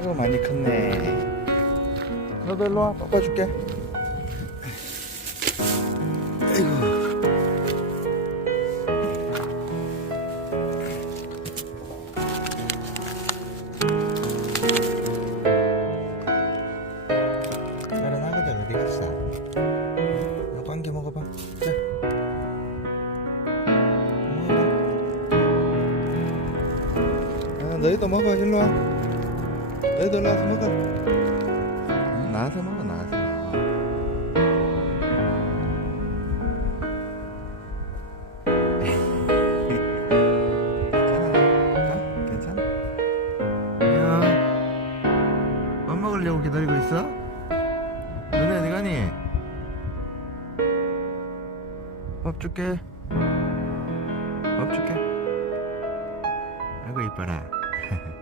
아이고 많이 컸네. 너도 일로 와. 빠빠 줄게. 아이고. 아, 너희도 먹어. 일로 와 너희도 일로 와서 먹어 응, 나와서 먹어 나와서 괜찮아 가? 괜찮아 밥 먹으려고 기다리고 있어? 너네 어디 가니? 밥 줄게 밥 줄게 아이고 이뻐라